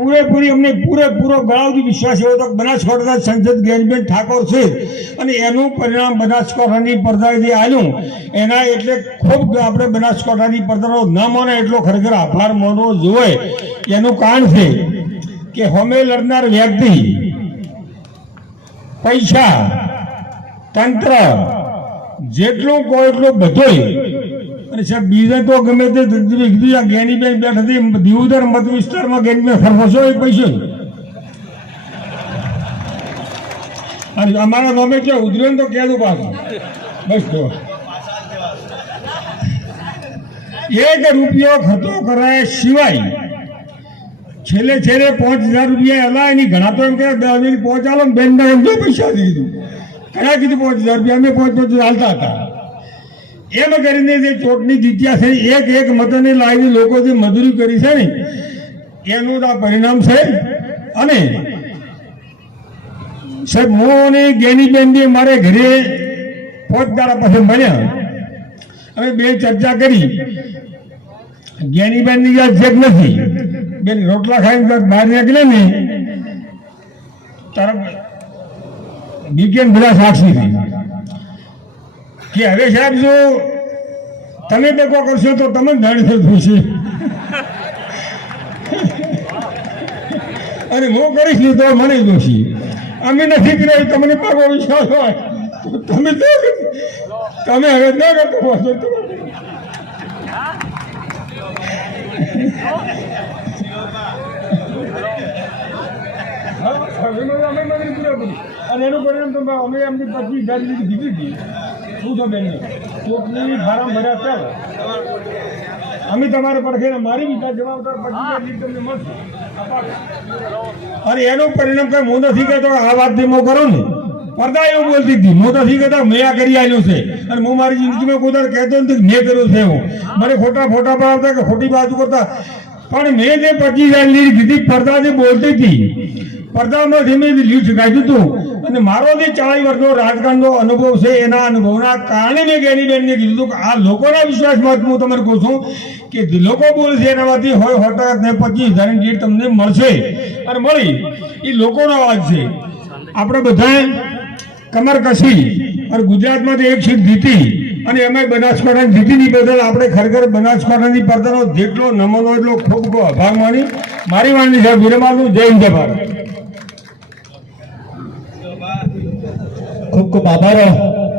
પૂરેપૂરી અમને પૂરેપૂરો ગળાવથી વિશ્વાસ એવો તો બનાસકાંઠા સંસદ જ્ઞાનબેન ઠાકોર છે અને એનું પરિણામ બનાસકાંઠાની પડદાથી આવ્યું એના એટલે ખૂબ આપણે બનાસકાંઠાની પડદાનો ન માને એટલો ખરેખર આભાર માનવો જોઈએ. એનું કારણ છે કે હોમે લડનાર વ્યક્તિ પૈસા તંત્ર જેટલું કહો એટલું બધું અને સાહેબ બીજે તો ગમે તે કીધું જ્ઞાનીબેન બેઠા હતી દીવદર મત વિસ્તારમાં જ્ઞાનીબેન ખરફશો એ પૈસો અને અમારા ગામે ક્યાં ઉધર્યો તો કહેતું પાછું બસ તો 1 રૂપિયો ખર્ચો કરાય સિવાય છેલ્લે 5,000 રૂપિયા હલાય નહીં. ઘણા તો એમ કે 5 આલો ને બેન એમ જો પૈસા દીધું ઘણા કીધું 5,000 રૂપિયા અમે 5,000 હાલતા હતા. એમ કરીને જે ચૂંટણી જીત્યા છે એક મતને લાવી લોકો જે મજૂરી કરી છે ને એનું આ પરિણામ છે. અને સાહેબ હું અને જ્ઞાનીબેન મારે ઘરે 5 દાડા પછી મળ્યા અમે બે ચર્ચા કરી. જ્ઞાનીબેન ની યાદ ચેક નથી બેન રોટલા ખાઈને બહાર નીકળે ને તારા બીકેન બધા સાક્ષી થઈ કે હવે સાહેબ જો તમે ટેકો કરશો તો તમે જાણી થશે અને હું કરીશ ને તો મને દોષી અમે નથી કર્યા તમને પાકો વિશ્વાસ હોય તો તમે હવે ન કરતો હોશો તો અને એનું પરિણામ તો અમે એમની 25,000 દીધી હતી. શું છો બેન ચૂંટણી ફાર્મ ભર્યા ચાલો અમે તમારા પડખે મારી વિચાર જવાબદાર 25,000 તમને મળશે. અને એનું પરિણામ કઈ હું નથી કહેતો આ વાત ધીમો કરો ને પડદા એવું બોલતી હતી હું નથી કહેતા મેં આ કરી આવ્યું છે અને હું મારી જિંદગીમાં કોઈ કહેતો નથી મેં કર્યું છે એવું મને ખોટા ફોટા પડાવતા કે ખોટી બાજુ કરતા પણ મેં જે 25,000 લીધી પડદા જે બોલતી હતી પડદામાંથી મેં લીડ કાઢ્યું હતું અને મારો જે 40 વર્ષનો રાજકારણનો અનુભવ છે એના અનુભવના કારણે મેં જ્ઞાનીબેનને કીધું કે આ લોકોના વિશ્વાસમાં હું તમને કહું છું કે લોકો બોલશે એનામાંથી હોય 25,000 લીડ તમને મળશે અને મળી એ લોકોનો અવાજ છે. આપણે બધાએ કમર કસી અને ગુજરાતમાંથી એક સીટ જીતી અને એમાં બનાસકાંઠાની જીતીની બદલ આપણે ખરેખર બનાસકાંઠાની પડદાનો જેટલો નમનો એટલો ખૂબ ખૂબ આભાર માની મારી વાણી સાહેબ વિરમાનું જય હિન્દ જય ભારત. ખૂબ ખૂબ આભાર.